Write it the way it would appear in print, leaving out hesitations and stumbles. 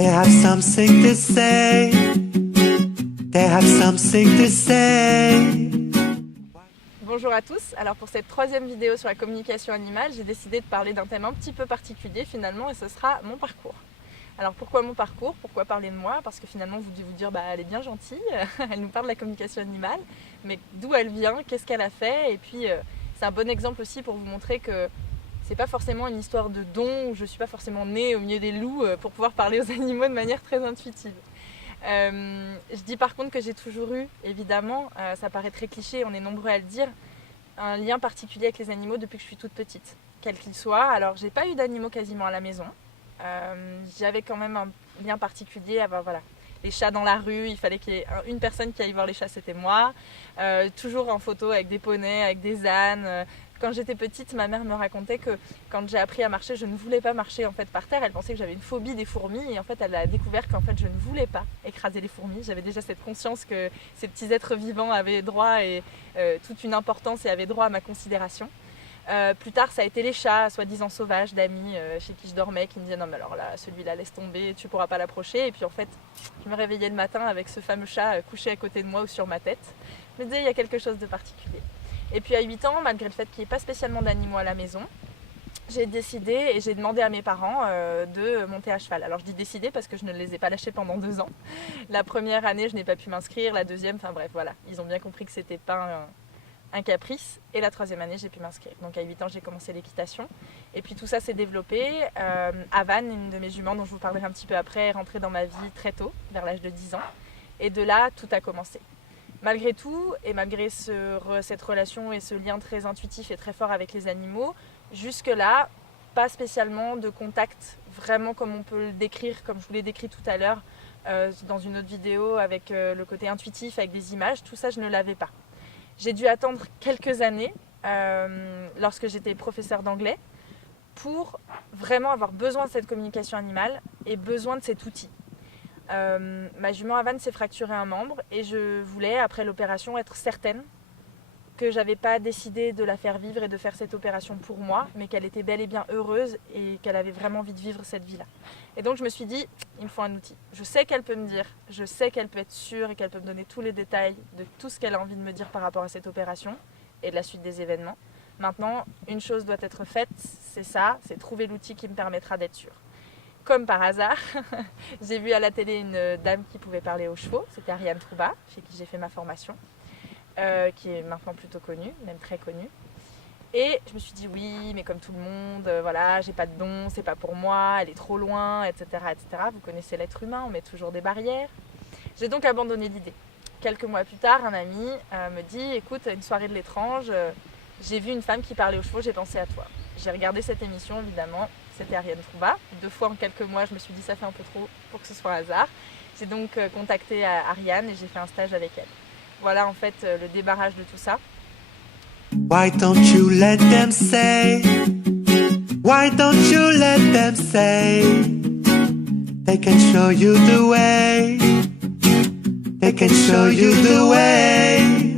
They have something to say. They have something to say. Bonjour à tous, alors pour cette troisième vidéo sur la communication animale, j'ai décidé de parler d'un thème un petit peu particulier finalement et ce sera mon parcours. Alors pourquoi mon parcours? Pourquoi parler de moi? Parce que finalement vous devez vous dire elle est bien gentille, elle nous parle de la communication animale, mais d'où elle vient, qu'est-ce qu'elle a fait, et puis c'est un bon exemple aussi pour vous montrer que c'est pas forcément une histoire de don, où je suis pas forcément née au milieu des loups pour pouvoir parler aux animaux de manière très intuitive. Je dis par contre que j'ai toujours eu, évidemment, ça paraît très cliché, on est nombreux à le dire, un lien particulier avec les animaux depuis que je suis toute petite, quels qu'ils soient. Alors j'ai pas eu d'animaux quasiment à la maison, j'avais quand même un lien particulier, voilà. Les chats dans la rue, il fallait qu'il y ait une personne qui aille voir les chats, c'était moi. Toujours en photo avec des poneys, avec des ânes. Quand j'étais petite, ma mère me racontait que quand j'ai appris à marcher, je ne voulais pas marcher en fait par terre. Elle pensait que j'avais une phobie des fourmis et en fait elle a découvert qu'en fait je ne voulais pas écraser les fourmis. J'avais déjà cette conscience que ces petits êtres vivants avaient droit et toute une importance et avaient droit à ma considération. Plus tard, ça a été les chats, soi-disant sauvages, d'amis chez qui je dormais, qui me disaient non mais alors là, celui-là laisse tomber, tu pourras pas l'approcher. Et puis en fait, je me réveillais le matin avec ce fameux chat couché à côté de moi ou sur ma tête. Je me disais il y a quelque chose de particulier. Et puis à 8 ans, malgré le fait qu'il n'y ait pas spécialement d'animaux à la maison, j'ai décidé et j'ai demandé à mes parents de monter à cheval. Alors je dis décidé parce que je ne les ai pas lâchés pendant 2 ans. La première année, je n'ai pas pu m'inscrire, la deuxième, enfin bref, voilà. Ils ont bien compris que c'était pas un caprice. Et la troisième année, j'ai pu m'inscrire. Donc à 8 ans, j'ai commencé l'équitation. Et puis tout ça s'est développé. Avan, une de mes juments dont je vous parlerai un petit peu après, est rentrée dans ma vie très tôt, vers l'âge de 10 ans. Et de là, tout a commencé. Malgré tout, et malgré cette relation et ce lien très intuitif et très fort avec les animaux, jusque-là, pas spécialement de contact vraiment comme on peut le décrire, comme je vous l'ai décrit tout à l'heure dans une autre vidéo avec le côté intuitif, avec des images, tout ça je ne l'avais pas. J'ai dû attendre quelques années lorsque j'étais professeure d'anglais pour vraiment avoir besoin de cette communication animale et besoin de cet outil. Ma jument Avan s'est fracturé un membre et je voulais, après l'opération, être certaine que j'avais pas décidé de la faire vivre et de faire cette opération pour moi, mais qu'elle était bel et bien heureuse et qu'elle avait vraiment envie de vivre cette vie-là. Et donc je me suis dit, il me faut un outil. Je sais qu'elle peut me dire, je sais qu'elle peut être sûre et qu'elle peut me donner tous les détails de tout ce qu'elle a envie de me dire par rapport à cette opération et de la suite des événements. Maintenant, une chose doit être faite, c'est ça, c'est trouver l'outil qui me permettra d'être sûre. Comme par hasard, j'ai vu à la télé une dame qui pouvait parler aux chevaux, c'était Ariane Trouba, chez qui j'ai fait ma formation, qui est maintenant plutôt connue, même très connue. Et je me suis dit oui, mais comme tout le monde, voilà, j'ai pas de don, c'est pas pour moi, elle est trop loin, etc., etc. Vous connaissez l'être humain, on met toujours des barrières. J'ai donc abandonné l'idée. Quelques mois plus tard, un ami me dit, écoute, à une soirée de l'étrange, j'ai vu une femme qui parlait aux chevaux, j'ai pensé à toi. J'ai regardé cette émission, évidemment, c'était Ariane Trouba. 2 fois en quelques mois, je me suis dit ça fait un peu trop pour que ce soit un hasard. J'ai donc contacté Ariane et j'ai fait un stage avec elle. Voilà en fait le démarrage de tout ça. Why don't you let them say? Why don't you let them say? They can show you the way. They can show you the way.